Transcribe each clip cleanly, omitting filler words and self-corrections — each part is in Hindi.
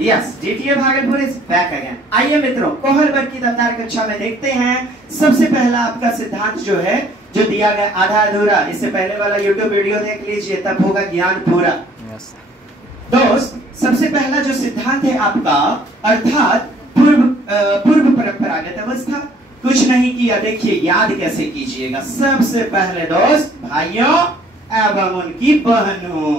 Yes, DTA Bhagalpur is back again. आइए मित्रों, कोहल वर्ग की दमदार कक्षा में देखते हैं। सबसे पहला आपका सिद्धांत जो है, जो दिया गया आधा अधूरा, इससे पहले वाला YouTube वीडियो देख लीजिए, तब होगा ज्ञान पूरा। दोस्त, सबसे पहला जो सिद्धांत है आपका, अर्थात पूर्व परंपरागत अवस्था। कुछ नहीं किया, देखिए याद कैसे कीजिएगा। सबसे पहले दोस्त भाइयों एवं उनकी बहनों,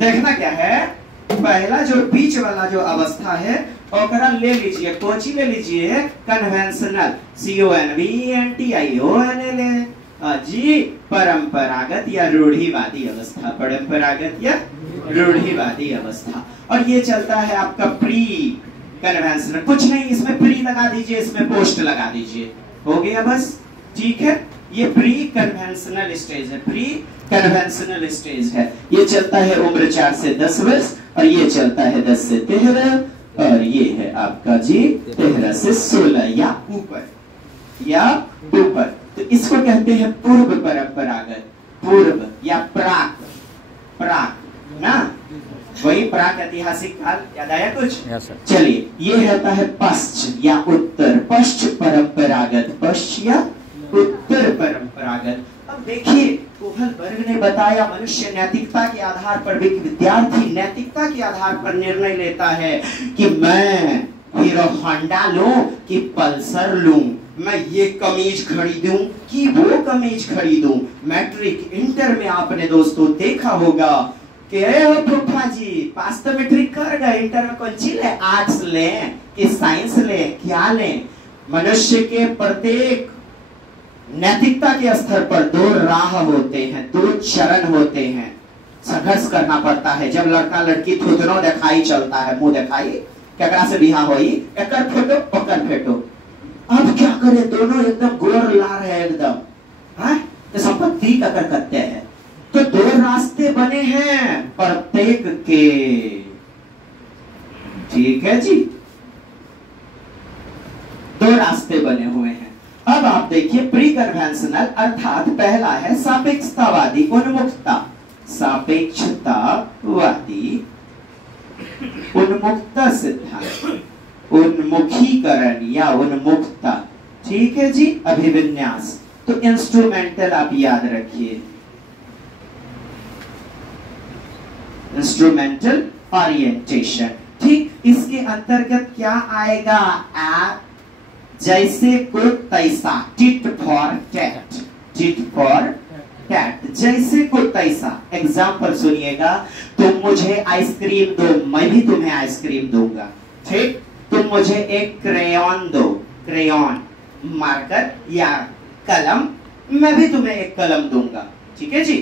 देखना क्या है, पहला जो बीच वाला जो अवस्था है ओकरा ले लीजिए, कोची ले लीजिए, कन्वेंशनल, CONVENTIONL जी, परंपरागत या रूढ़िवादी अवस्था, परंपरागत या रूढ़िवादी अवस्था। और ये चलता है आपका प्री कन्वेंशनल। कुछ नहीं, इसमें प्री लगा दीजिए, इसमें पोस्ट लगा दीजिए, हो गया बस, ठीक है। ये प्री कन्वेंशनल स्टेज है, प्री कन्वेंशनल स्टेज है। ये चलता है उम्र 4 से 10 वर्ष, और ये चलता है 10 से 13, और ये है आपका जी 13 से 16 या ऊपर, या ऊपर। तो इसको कहते हैं पूर्व परंपरागत, पूर्व या प्राक, प्राक ना, वही प्राक ऐतिहासिक काल, याद आया कुछ? चलिए, ये रहता है पश्च या उत्तर, पश्च परंपरागत, पश्च या उत्तर परंपरागत। अब देखिए, कोहल वर्ग ने बताया मनुष्य नैतिकता के आधार पर, भी विद्यार्थी नैतिकता के आधार पर निर्णय लेता है कि मैं हीरो होंडा लूं कि पल्सर लूं, मैं ये कमीज खरीदूं कि वो कमीज खरीदूं। मैट्रिक इंटर में आपने दोस्तों देखा होगा कि फूफा जी पास तो मैट्रिक कर गए, इंटर में कौन सी ले, आर्ट्स ले कि साइंस ले, क्या ले। मनुष्य के प्रत्येक नैतिकता के स्तर पर 2 राह होते हैं, 2 चरण होते हैं, संघर्ष करना पड़ता है। जब लड़का लड़की थुथनो दिखाई चलता है, मुंह दिखाई, केकरा से बिहा होई, एकर फोटो ओकर फोटो। अब क्या करे, दोनों एकदम गोर ला रहे एकदम, हाँ, तो संपत्ति का कर करते हैं। तो 2 रास्ते बने हैं प्रत्येक के, ठीक है जी, 2 रास्ते बने हुए हैं। अब आप देखिए प्री कन्वेंशनल, अर्थात पहला है सापेक्षतावादी उन्मुखता, सापेक्षतावादी उन्मुखता सिद्धांत, उन्मुखीकरण या उन्मुखता, ठीक है जी, अभिविन्यास। तो इंस्ट्रूमेंटल आप याद रखिए, इंस्ट्रूमेंटल ओरिएंटेशन, ठीक। इसके अंतर्गत क्या आएगा, जैसे को तैसा, tit for tat, tit for tat, जैसे को तैसा। एग्जाम्पल सुनिएगा, तुम मुझे आइसक्रीम दो, मैं भी तुम्हें आइसक्रीम दूंगा, ठीक। तुम मुझे एक क्रेयॉन दो, क्रेयॉन, मार्कर या कलम, मैं भी तुम्हें एक कलम दूंगा, ठीक है जी।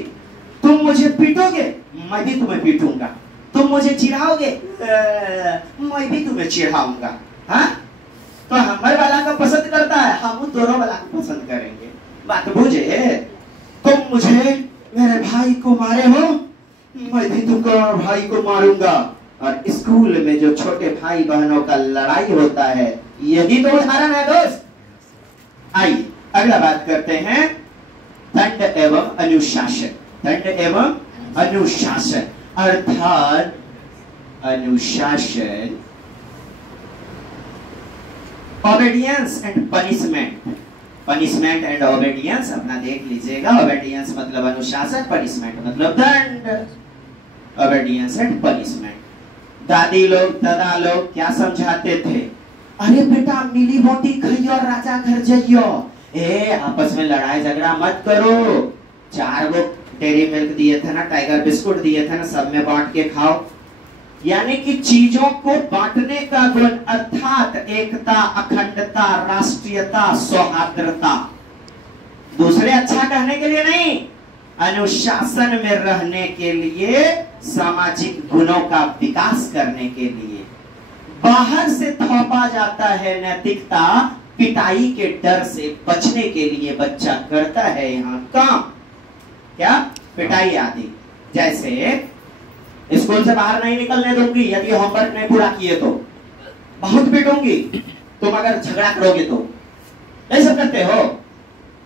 तुम मुझे पीटोगे, मैं भी तुम्हें पीटूंगा। तुम मुझे चिढ़ाओगे, मैं भी तुम्हें चिढ़ाऊंगा। हाँ, तो हमारे वाला का पसंद करता है, हम दोनों वाला को पसंद करेंगे। बात बुझे, तुम मुझे मेरे भाई को मारे हो, मैं भी तुमको भाई को मारूंगा। और स्कूल में जो छोटे भाई बहनों का लड़ाई होता है, यही तो उदाहरण है दोस्त। आइए अगला बात करते हैं, दंड एवं अनुशासन, दंड एवं अनुशासन, अर्थात अनुशासन, ओबेडियंस एंड पनिशमेंट, पनिशमेंट एंड ओबेडियंस अपना देख लीजिएगा। ओबेडियंस मतलब अनुशासन, पनिशमेंट मतलब दंड, ओबेडियंस एंड पनिशमेंट। दादी लोग दादा लोग क्या समझाते थे, अरे बेटा मिली बोटी खाइयो, राजा घर जाइयो, आपस में लड़ाई झगड़ा मत करो, 4 गो डेयरी मिल्क दिए थे ना, टाइगर बिस्कुट दिए थे ना, सब में बांट के खाओ। यानी कि चीजों को बांटने का गुण, अर्थात एकता, अखंडता, राष्ट्रीयता, सौहार्द्रता, दूसरे अच्छा कहने के लिए नहीं, अनुशासन में रहने के लिए, सामाजिक गुणों का विकास करने के लिए। बाहर से थोपा जाता है नैतिकता, पिटाई के डर से बचने के लिए बच्चा करता है यहाँ काम, क्या, पिटाई आदि। जैसे स्कूल से बाहर नहीं निकलने दूंगी यदि होमवर्क नहीं पूरा किए तो, बहुत पीटूंगी तुम अगर झगड़ा करोगे तो, ऐसा करते हो।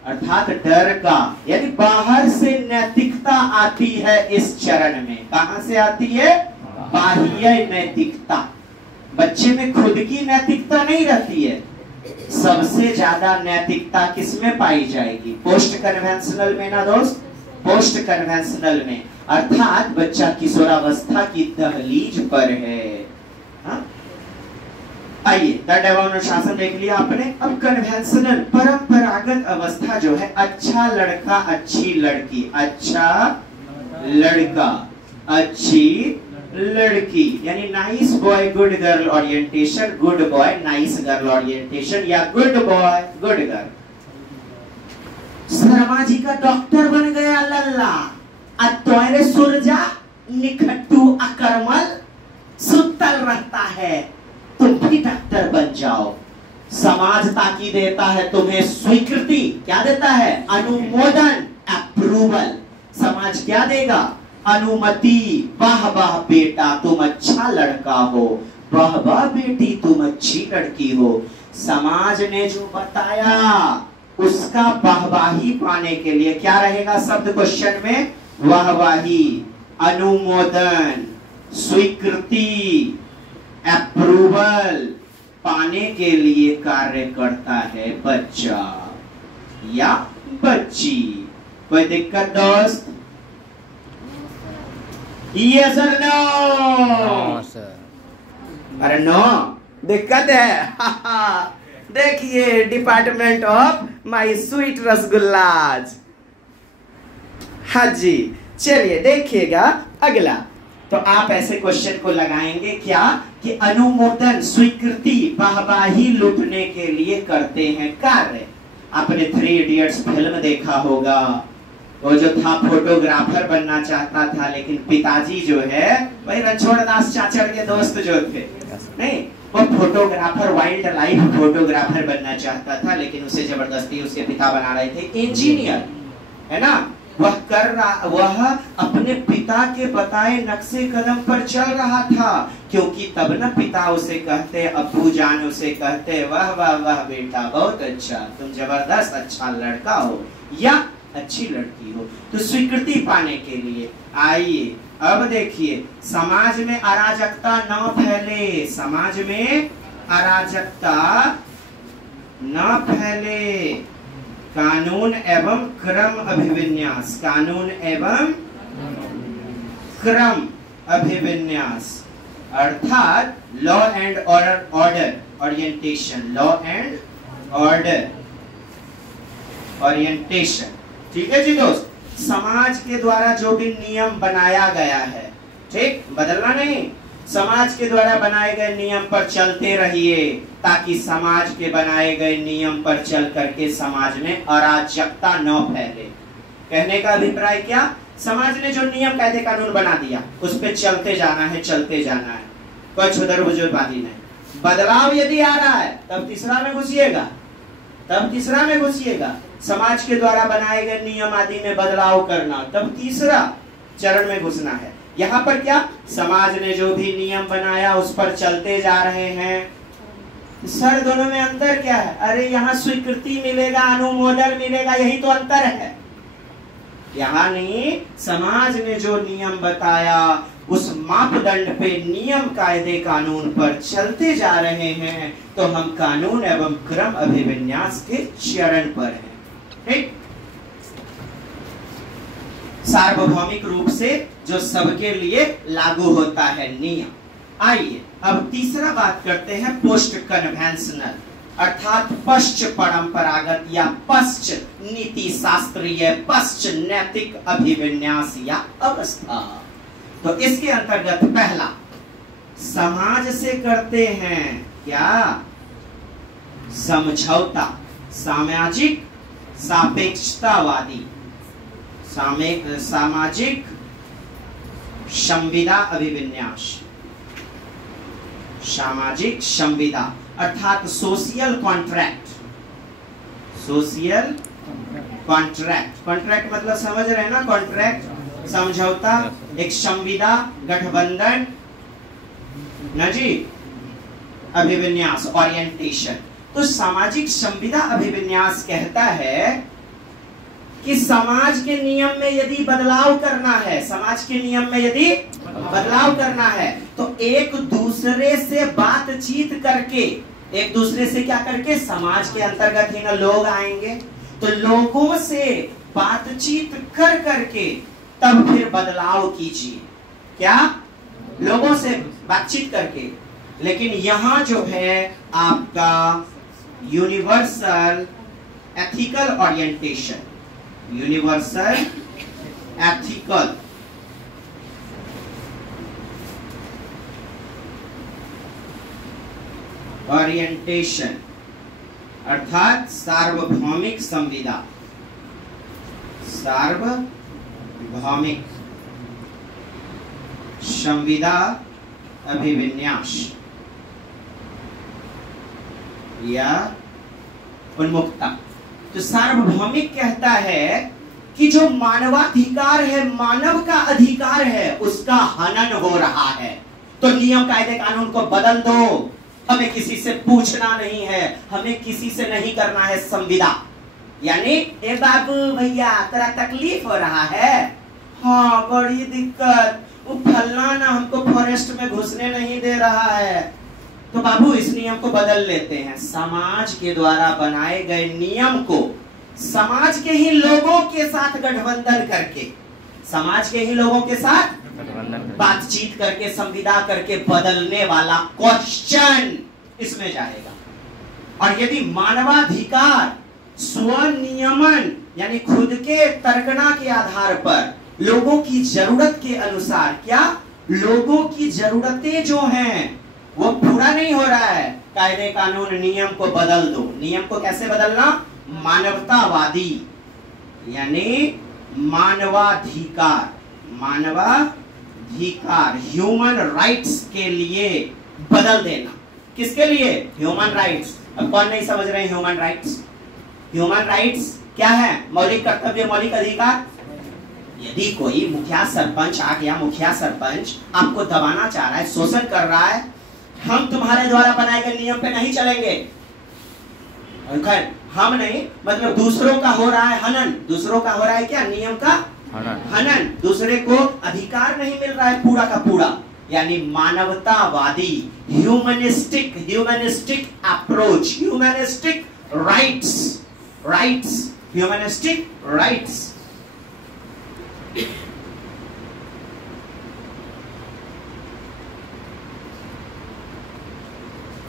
अर्थात डर का, यानी बाहर से नैतिकता आती है इस चरण में। कहां से आती है, बाह्य नैतिकता, बच्चे में खुद की नैतिकता नहीं रहती है। सबसे ज्यादा नैतिकता किसमें पाई जाएगी? पोस्ट कन्वेंशनल में ना दोस्त, पोस्ट कन्वेंशनल में, अर्थात बच्चा किशोरावस्था की दहलीज पर है। आइए, थर्ड अनुशासन देख लिया आपने। अब कन्वेंशनल परंपरागत अवस्था जो है, अच्छा लड़का अच्छी लड़की, अच्छा लड़का अच्छी लड़की, यानी nice boy good girl orientation, good boy nice girl orientation, या good boy good girl. Sharma ji का डॉक्टर बन गया लल्ला, अतोरे सुरजा निखट्टू अकरमल सुतल रहता है, तुम भी डॉक्टर बन जाओ। समाज ताकि देता है तुम्हें स्वीकृति, क्या देता है? अनुमोदन, अप्रूवल। समाज क्या देगा? अनुमति। वाह वाह बेटा तुम अच्छा लड़का हो, वाह वाह बेटी तुम अच्छी लड़की हो। समाज ने जो बताया उसका वाहवाही पाने के लिए क्या रहेगा शब्द क्वेश्चन में? वाहवाही, अनुमोदन, स्वीकृति, अप्रूवल पाने के लिए कार्य करता है बच्चा या बच्ची। कोई दिक्कत दोस्त? यस और नो? अरे नो, दिक्कत है। देखिए, डिपार्टमेंट ऑफ माई स्वीट रसगुल्लाज। हाँ जी, चलिए देखिएगा अगला। तो आप ऐसे क्वेश्चन को लगाएंगे क्या कि अनुमोदन, स्वीकृति, वाहवाही लूटने के लिए करते हैं कार्य। आपने 3 इडियट्स फिल्म देखा होगा। वो जो था फोटोग्राफर बनना चाहता था, लेकिन पिताजी जो है वही रणछोड़ दास चाचड़ के दोस्त जो थे, नहीं, वो फोटोग्राफर, वाइल्ड लाइफ फोटोग्राफर बनना चाहता था, लेकिन उसे जबरदस्ती उसके पिता बना रहे थे इंजीनियर, है ना। वह अपने पिता के बताए नक्शे कदम पर चल रहा था, क्योंकि तब न पिता उसे कहते, अब्बू जान उसे कहते, वाह वाह वाह बेटा बहुत अच्छा, तुम जबरदस्त अच्छा लड़का हो या अच्छी लड़की हो। तो स्वीकृति पाने के लिए। आइए अब देखिए, समाज में अराजकता न फैले, समाज में अराजकता न फैले, कानून एवं क्रम अभिविन्यास, कानून एवं क्रम अभिविन्यास, अर्थात law and order orientation, law and order orientation. ठीक है जी दोस्त, समाज के द्वारा जो भी नियम बनाया गया है, ठीक, बदलना नहीं, समाज के द्वारा बनाए गए नियम पर चलते रहिए, ताकि समाज के बनाए गए नियम पर चल करके समाज में अराजकता न फैले। कहने का अभिप्राय क्या? समाज ने जो नियम कायदे कानून बना दिया उस पे चलते जाना है, चलते जाना है, कोई छुदर बुजुर्गबाजी नहीं। बदलाव यदि आ रहा है तब तीसरा में घुसिएगा, तब तीसरा में घुसिएगा। समाज के द्वारा बनाए गए नियम आदि में बदलाव करना, तब तीसरा चरण में घुसना है। यहाँ पर क्या, समाज ने जो भी नियम बनाया उस पर चलते जा रहे हैं। सर दोनों में अंतर क्या है? अरे यहाँ स्वीकृति मिलेगा, अनुमोदन मिलेगा, यही तो अंतर है। यहाँ नहीं, समाज ने जो नियम बताया उस मापदंड पे, नियम कायदे कानून पर चलते जा रहे हैं, तो हम कानून एवं क्रम अभिविन्यास के चरण पर हैं। ठीक, सार्वभौमिक रूप से जो सबके लिए लागू होता है नियम। आइए अब तीसरा बात करते हैं पोस्ट कन्वेंशनल, अर्थात पश्च परंपरागत या पश्च नीति शास्त्रीय, पश्च नैतिक अभिविन्यास या अवस्था। तो इसके अंतर्गत पहला, समाज से करते हैं क्या? समझौता, सामाजिक सापेक्षतावादी, सामाजिक संविदा अभिविन्यास, सामाजिक संविदा अर्थात social contract, social contract, contract मतलब समझ रहे हैं ना, कॉन्ट्रैक्ट समझौता, एक संविदा गठबंधन ना जी, अभिविन्यास ओरिएंटेशन। तो सामाजिक संविदा अभिविन्यास कहता है कि समाज के नियम में यदि बदलाव करना है, समाज के नियम में यदि बदलाव करना है, तो एक दूसरे दूसरे से बातचीत करके, एक दूसरे से क्या करके, समाज के अंतर्गत ही ना लोग आएंगे, तो लोगों से बातचीत कर करके तब फिर बदलाव कीजिए। क्या? लोगों से बातचीत करके। लेकिन यहां जो है आपका universal ethical orientation, universal ethical orientation अर्थात सार्वभौमिक संविदा, सार्वभौमिक संविदा अभिविन्यास या उन्मुक्ता। तो सार्वभौमिक कहता है कि जो मानवाधिकार है, मानव का अधिकार है, उसका हनन हो रहा है, तो नियम कायदे कानून को बदल दो। हमें किसी से पूछना नहीं है, हमें किसी से नहीं करना है संविदा। यानी ए बाबू भैया तेरा तकलीफ हो रहा है, हाँ बड़ी दिक्कत, वो फलना ना हमको फॉरेस्ट में घुसने नहीं दे रहा है, तो बाबू इस नियम को बदल लेते हैं। समाज के द्वारा बनाए गए नियम को समाज के ही लोगों के साथ गठबंधन करके, समाज के ही लोगों के साथ बातचीत करके, संविदा करके बदलने वाला क्वेश्चन इसमें जाएगा। और यदि मानवाधिकार स्वनियमन यानी खुद के तर्कना के आधार पर लोगों की जरूरत के अनुसार, क्या लोगों की जरूरतें जो हैं वो पूरा नहीं हो रहा है, कायदे कानून नियम को बदल दो। नियम को कैसे बदलना? मानवतावादी यानी मानवाधिकार, मानवाधिकार ह्यूमन राइट्स के लिए बदल देना। किसके लिए? Human rights. अब कौन नहीं समझ रहे ह्यूमन राइट्स? ह्यूमन राइट्स क्या है? मौलिक कर्तव्य, मौलिक अधिकार। यदि कोई मुखिया सरपंच आ गया, मुखिया सरपंच आपको दबाना चाह रहा है, शोषण कर रहा है, हम तुम्हारे द्वारा बनाए गए नियम पे नहीं चलेंगे। हम नहीं, मतलब दूसरों का हो रहा है हनन, दूसरों का हो रहा है क्या? नियम का हनन। दूसरे को अधिकार नहीं मिल रहा है पूरा का पूरा, यानी मानवतावादी humanistic approach, humanistic rights, humanistic rights.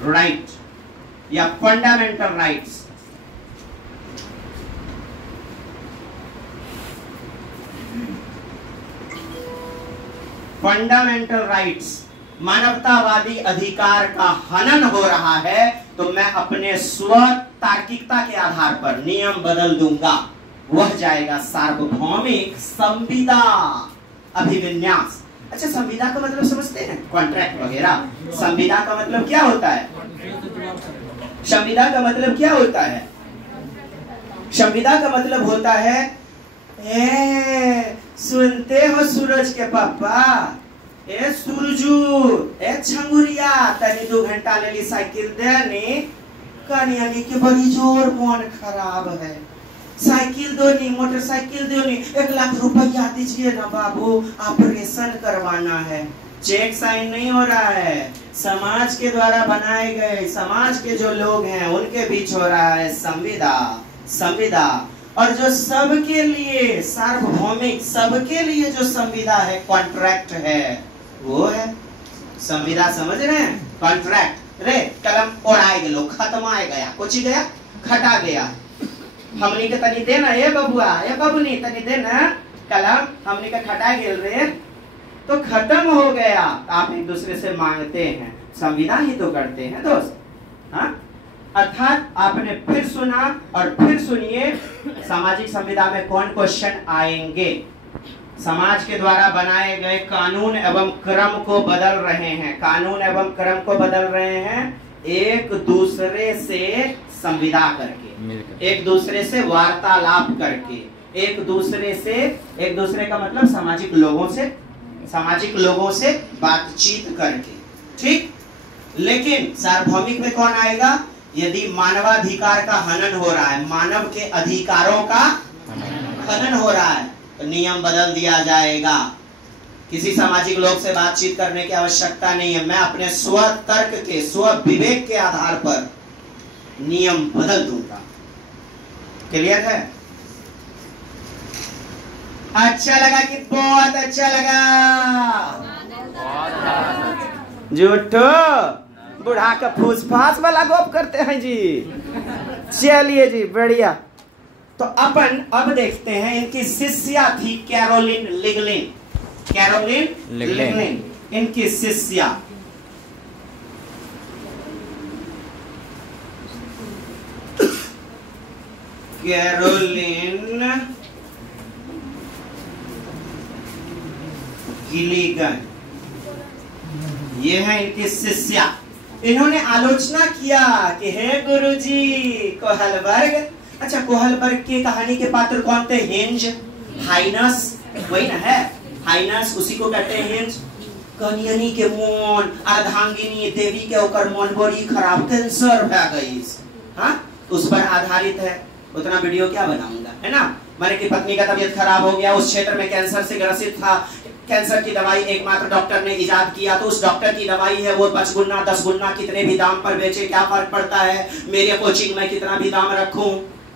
Right या फंडामेंटल राइट्स। फंडामेंटल राइट्स, मानवतावादी अधिकार का हनन हो रहा है, तो मैं अपने स्व तार्किकता के आधार पर नियम बदल दूंगा। वह जाएगा सार्वभौमिक संविदा अभिविन्यास। अच्छा, संविदा का मतलब समझते हैं? कॉन्ट्रैक्ट वगैरह। संविदा का मतलब क्या होता है? संविदा का मतलब क्या होता है? संविदा का मतलब होता है, सुनते हो सूरज के पापा, ए सूरजू, ए छंगुरिया, तनी 2 घंटा ले ली साइकिल देनी, कनियानी के बड़ी जोर मन खराब है, साइकिल दो नी, मोटरसाइकिल दो नी, 1 लाख रुपया दीजिए ना बाबू, ऑपरेशन करवाना है। चेक साइन नहीं हो रहा है, समाज के द्वारा बनाए गए, समाज के जो लोग हैं उनके बीच हो रहा है संविदा। और जो सबके लिए सार्वभौमिक, सबके लिए जो संविदा है, कॉन्ट्रैक्ट है, वो है संविदा। समझ रहे हैं? कॉन्ट्रैक्ट। रे कलम ओराए गलो, खत्म आए गया, कुछ गया, खटा गया, हमनी के तनी देना, ये बबुआ, ये बबुनी तनी देना कलम, हमनी के खटा गेल रे, तो खत्म हो गया। आप एक दूसरे से मांगते हैं, संविदा ही तो करते हैं दोस्त। हाँ, अर्थात आपने फिर सुना और फिर सुनिए, सामाजिक संविदा में कौन क्वेश्चन आएंगे? समाज के द्वारा बनाए गए कानून एवं क्रम को बदल रहे हैं, कानून एवं क्रम को बदल रहे हैं एक दूसरे से संविदा करके, एक दूसरे से वार्तालाप करके, एक दूसरे का मतलब सामाजिक लोगों से बातचीत करके। ठीक, लेकिन सार्वभौमिक में कौन आएगा? यदि मानवाधिकार का हनन हो रहा है, मानव के अधिकारों का हनन हो रहा है, तो नियम बदल दिया जाएगा। किसी सामाजिक लोग से बातचीत करने की आवश्यकता नहीं है। मैं अपने स्व तर्क के, स्व विवेक के आधार पर नियम बदल दूंगा। क्लियर है? अच्छा लगा कि बहुत अच्छा लगा? झूठो बुढ़ा का फूस फास वाला गोप करते हैं जी। चलिए जी, बढ़िया। तो अपन अब देखते हैं, इनकी शिष्या थी कैरोलिन लिगलिन। कैरोलिन लिगलिन इनकी शिष्या। कैरोलिन गिलिगन, ये है इनकी शिष्या। इन्होंने आलोचना किया कि हे गुरुजी, कोहलबर्ग, अच्छा कोहलबर्ग की कहानी के पात्र कौन थे? हिंज, हाइनस, वही ना है हाइनस, उसी को कहते हैं हिंज। कनियनी के मन, अर्धांगिनी देवी के ओकर मन बड़ी खराब, कैंसर भा गई, हाँ, उस पर आधारित है। उतना वीडियो क्या बनाऊंगा, है ना। माने की पत्नी का तबीयत खराब हो गया, उस क्षेत्र में कैंसर से ग्रसित था, कैंसर की दवाई एकमात्र डॉक्टर ने इजाद किया, तो उस डॉक्टर की दवाई है वो 5 गुना 10 गुना कितने भी दाम पर बेचे, क्या फर्क पड़ता है, मेरे कोचिंग में कितना भी दाम रखूं,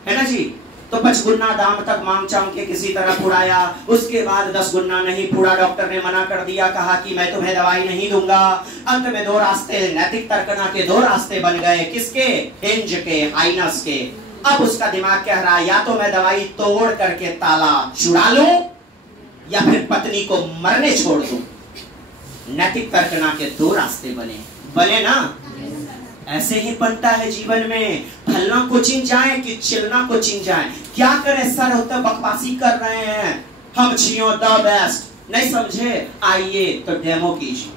है ना जी। तो 5 गुना दाम तक मांग चांग के किसी तरह पुड़ाया, उसके बाद 10 गुना नहीं पुड़ा, डॉक्टर ने मना कर दिया, कहा कि मैं तुम्हें दवाई नहीं दूंगा। अंत में 2 रास्ते, नैतिक तर्कना के 2 रास्ते बन गए, किसके? हिंज के, हाइनस के। अब उसका दिमाग कह रहा है या तो मैं दवाई तोड़ करके ताला छुड़ा लूं या फिर पत्नी को मरने छोड़ दूं। नैतिक तर्कना के 2 रास्ते बने ना। ऐसे ही बनता है जीवन में। फलना कोचिंग जाए कि चिलना कोचिंग जाए, क्या करें सर, होता बकवासी कर रहे हैं, हम छियो द बेस्ट, नहीं समझे, आइए तो डेमो कीजिए,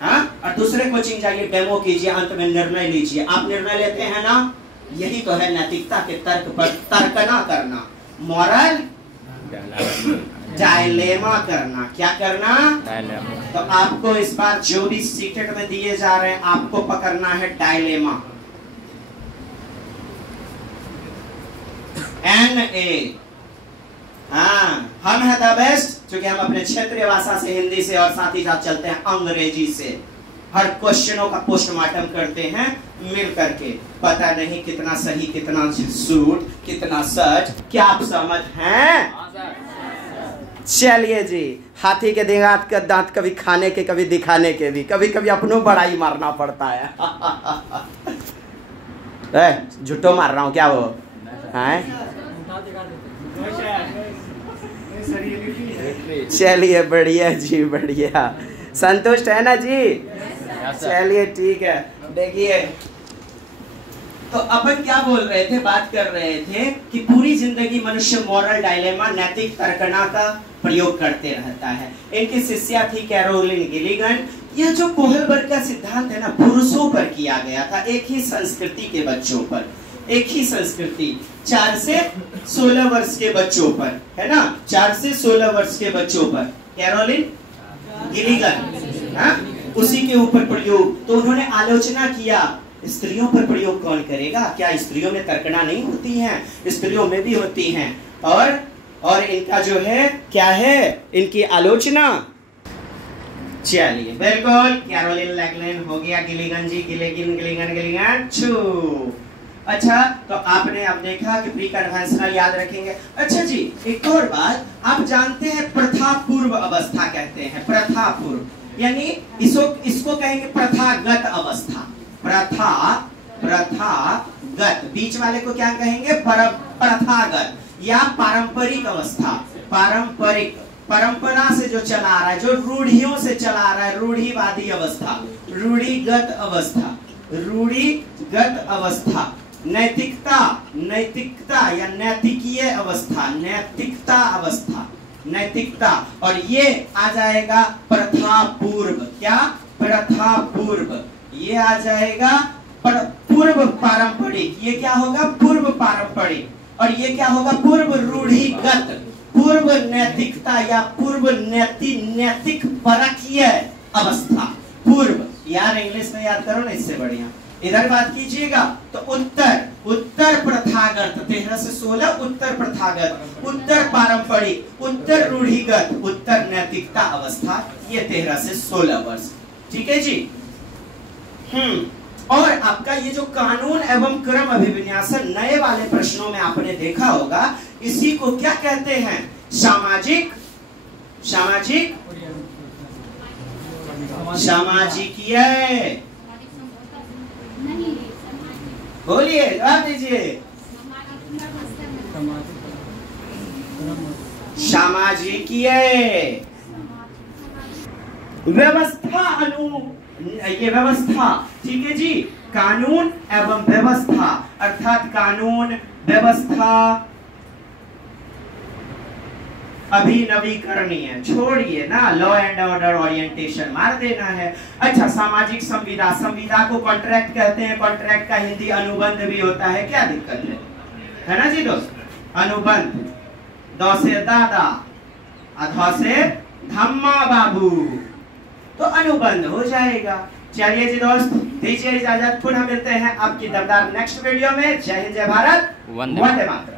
हाँ, और दूसरे कोचिंग जाइए, डेमो कीजिए, अंत में निर्णय लीजिए। आप निर्णय लेते हैं ना, यही तो है नैतिकता के तर्क पर तर्कना करना, मॉरल डायलेमा करना। क्या करना? तो आपको इस बार जो भी सीक्रेट में दिए जा रहे हैं, आपको पकड़ना है डायलेमा। NA, हाँ, हम है द बेस्ट, क्योंकि हम अपने क्षेत्रीय भाषा से, हिंदी से और साथ ही साथ चलते हैं अंग्रेजी से। हर क्वेश्चनों का पोस्टमार्टम करते हैं मिल करके। पता नहीं कितना सही, कितना झूठ, कितना सच, क्या आप समझ हैं? चलिए जी, हाथी के दांत कभी खाने के, कभी दिखाने के भी, कभी कभी अपनों बड़ाई मारना पड़ता है। झूठो मार रहा हूँ क्या वो है? चलिए बढ़िया जी, बढ़िया, संतुष्ट है ना जी? चलिए ठीक है। देखिए, तो अपन क्या बोल रहे थे, बात कर रहे थे कि पूरी जिंदगी मनुष्य मॉरल डायलेमा, नैतिक तर्कना का प्रयोग करते रहता है। इनकी शिष्या थी कैरोलिन गिलिगन। यह जो कोहलबर्ग का सिद्धांत है ना, पुरुषों पर किया गया था, एक ही संस्कृति के बच्चों पर, एक ही संस्कृति, 4 से 16 वर्ष के बच्चों पर, है ना, 4 से 16 वर्ष के बच्चों पर कैरोलिन गिलिगन, हाँ, उसी के ऊपर प्रयोग। तो उन्होंने आलोचना किया, स्त्रियों पर प्रयोग कौन करेगा? क्या स्त्रियों में तर्कना नहीं होती हैं? स्त्रियों में भी होती हैं। और इनका जो है क्या है, इनकी आलोचना। चलिए बिल्कुल, कैरोलिन लिगलिन हो गया, गिलिगन जी, गिलिगन छू। अच्छा, तो आपने अब देखा कि प्री कन्वेंशनल याद रखेंगे। अच्छा जी, एक और बात, आप जानते हैं प्रथा पूर्व अवस्था कहते हैं, प्रथा पूर्व, यानी इसको कहेंगे प्रथागत अवस्था। प्रथागत, बीच वाले को क्या कहेंगे? प्रथागत या पारंपरिक अवस्था। पारंपरिक, परंपरा से जो चला आ रहा है, जो रूढ़ियों से चला आ रहा है, रूढ़िवादी अवस्था, रूढ़िगत अवस्था, रूढ़िगत अवस्था। नैतिकता या नैतिकीय अवस्था, नैतिकता अवस्था, नैतिकता। और ये आ जाएगा प्रथा पूर्व। क्या? प्रथा पूर्व। ये आ जाएगा पूर्व पारंपरिक। ये क्या होगा? पूर्व पारंपरिक। और ये क्या होगा? पूर्व रूढ़िगत, पूर्व नैतिकता या पूर्व नैतिक परकीय अवस्था। पूर्व, यार इंग्लिश में याद करो ना, इससे बढ़िया इधर बात कीजिएगा तो उत्तर प्रथागत 13 से 16 उत्तर प्रथागत, उत्तर पारंपरिक, उत्तर रूढ़िगत, उत्तर नैतिकता अवस्था, ये 13 से 16 वर्ष। ठीक है जी। और आपका ये जो कानून एवं क्रम अभिविन्यासन नए वाले प्रश्नों में आपने देखा होगा, इसी को क्या कहते हैं? सामाजिक सामाजिकीय। बोलिए, जवाब दीजिए। सामाजिकीय व्यवस्था ये व्यवस्था। ठीक है जी। कानून एवं व्यवस्था अर्थात कानून व्यवस्था अभिनवीकरणीय, छोड़िए ना, लॉ एंड ऑर्डर ओरिएंटेशन मार देना है। अच्छा, सामाजिक संविदा, संविदा को कॉन्ट्रैक्ट कहते हैं, कॉन्ट्रैक्ट का हिंदी अनुबंध भी होता है, क्या दिक्कत है ना जी दोस्त? अनुबंध, द से दादा, अध से धम्मा बाबू, तो अनुबंध हो जाएगा। चलिए जी दोस्त, दीजिए इजाजत, पुनः मिलते हैं आपकी दमदार नेक्स्ट वीडियो में। जय हिंद, जय भारत, वंदे मातरम।